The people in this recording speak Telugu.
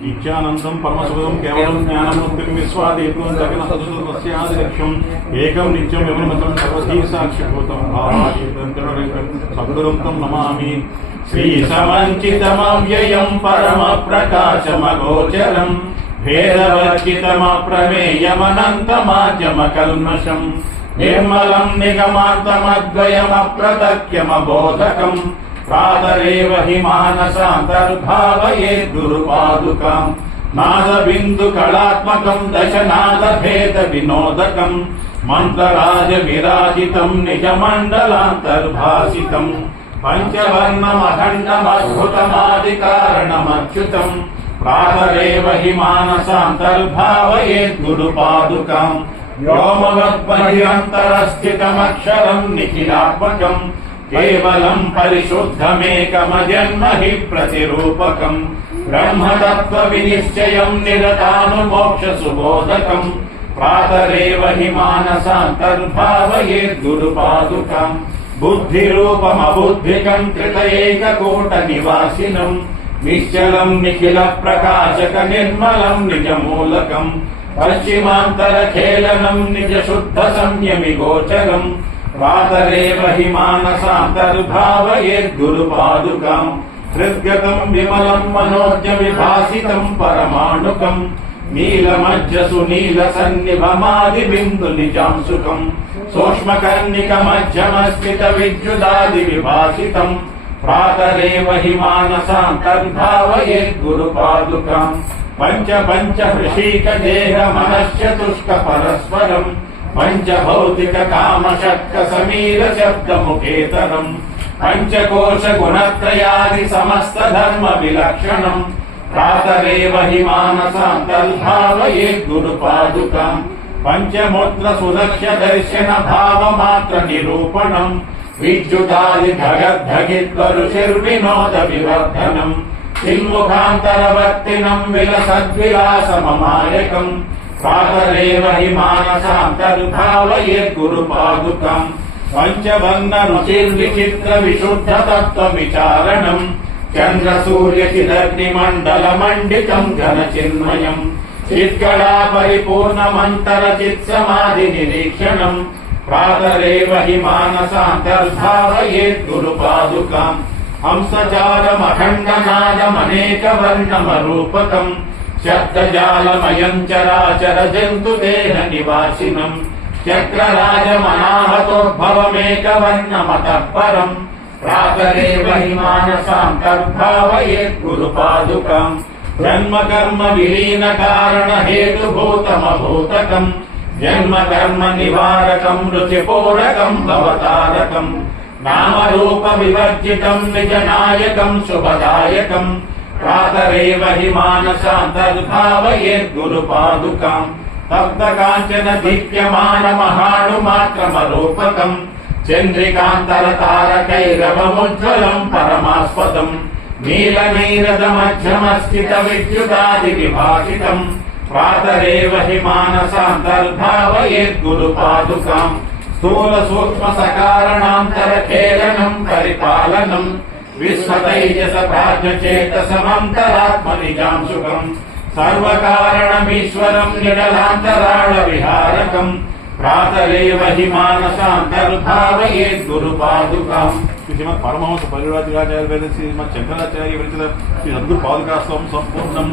నిత్యానందం పరమసుఖం కేవలం జ్ఞానమూర్తిం విశ్వాదీపం జగన్ సదస్యాదిలక్ష్యం ఏకం నిత్యం యమనిమతం సర్వధీ సాక్షిభూతం సద్గురుం తం నమామి. శ్రీ సమంచితమవ్యయం పరమ ప్రకాశమగోచరం భేదవర్జితమప్రమేయమనంతమాద్యమ కల్మషం నిర్మలం నిగమాంతమద్వయమప్రతక్యమబోధకం ప్రాతరేవ హి మానసాంతర్భావయే గురుపాదుకాం నాదబిందు కళాత్మకం దశనాద భేద వినోదకం మంత్రరాజ విరాజితం నిజమండలాంతర్భాసితం పంచవర్ణమఖండమద్భుతమాదికారణమచ్యుతం ప్రాతరేవ హి మానసాంతర్భావయే గురుపాదుకాం వ్యోమవద్బహిరంతరస్థితమక్షరం నిఖిలాత్మకం కేవలం పరిశుద్ధమేకమజన్మ హి ప్రతిరూపకం బ్రహ్మతత్వ వినిశ్చయం నిరతానుమోక్ష సుబోధకం ప్రాతరేవ హి మానసాంతర్భావయే గురుపాదుకాం బుద్ధిరూపమబుద్ధికం త్రితయేకకోట నివాసినం నిశ్చలం నిఖిల ప్రకాశక నిర్మలం నిజమూలకం పశ్చిమాంతరఖేళనం నిజ శుద్ధ సంయమి గోచరం ప్రాతరేవ హి మానసాంతర్భావయే గురుపాదుకాం హృద్గతం విమలం మనోజ్ఞ విభాసితం పరమాణుకం నీలమజ్జసు నీల సన్నిభమాది బిందు నిజాంశుకం సూక్ష్మకర్ణిక మధ్యమస్థిత విద్యుదాది విభాసితం ప్రాతరేవ హి మానసాంతర్భావయే గురుపాదుకాం పంచ పంచ హృషీక దేహ మనశ్చతుష్క పరస్పరం పంచభౌతిక కామ షట్క సమీర శబ్ద ముఖేతరం పంచకోశ గుణత్రయాది సమస్త ధర్మ విలక్షణం ప్రాతరేవ హి మానసాంతర్భావయే గురుపాదుకాం పంచముద్ర సుదక్ష దర్శన భావమాత్ర నిరూపణం విద్యుతాది ధగద్ధగిత్వరుషిర్వినోద వివర్ధనం చిన్ముఖాంతరవర్తినం విలసద్విలాసమమాయకం ప్రాతరేవ హి మానసాంతర్భావయే గురుపాదుకాం పంచవర్ణ రుచిర్విచిత్ర విశుద్ధ తత్వ విచారణం చంద్ర సూర్య చిదగ్నిమండల మండితం ఘన చిన్మయం చిత్కళా పరిపూర్ణమంతర చిత్సమాధి నిరీక్షణం ప్రాతరేవ హి మానసాంతర్భావయే గురుపాదుకాం హంసచారమఖండనాదమనేక వర్ణమరూపకం శబ్దజాలమయం చరాచర జంతు దేహ నివాసినం చక్రరాజమనాహతోద్భవమేక వర్ణమతఃపరం ప్రాతరేవ హి మానసాంతర్భావయే గురుపాదుకాం జన్మ కర్మ విలీన కారణ హేతుభూతమభూతకం జన్మ కర్మ నివారకం రుచిపూరకం భవతారకం నామరూప వివర్జితం నిజనాయకం శుభదాయకం ప్రాతరేవ హి మానసాంతర్భావయే గురుపాదుకాం తప్తకాంచన దీప్యమాన మహాణుమాత్రమరూపకం చంద్రికాంతర తారకైరవముజ్వలం పరమాస్పదం నీలనీరద మధ్యమస్థిత విద్యుదాది విభాసితం ప్రాతరేవ హి మానసాంతర్భావయే గురుపాదుకాం స్థూల సూక్ష్మ సకారణాంతర ఖేళనం పరిపాలనం విశ్వతైజస ప్రాజ్ఞచేతసమంతరాత్మ నిజాంశుకం సర్వకారణమీశ్వరం నిడలాంతరాళ విహారకం ప్రాతరేవ హి మానసాంతర్భావయే గురుపాదుకాం. శ్రీమద్ పరమహంస పరివ్రాజకాచార్య శ్రీమద్ శంకరాచార్య విరచిత శ్రీ సద్గురు పాదుకాస్వం సంపూర్ణం.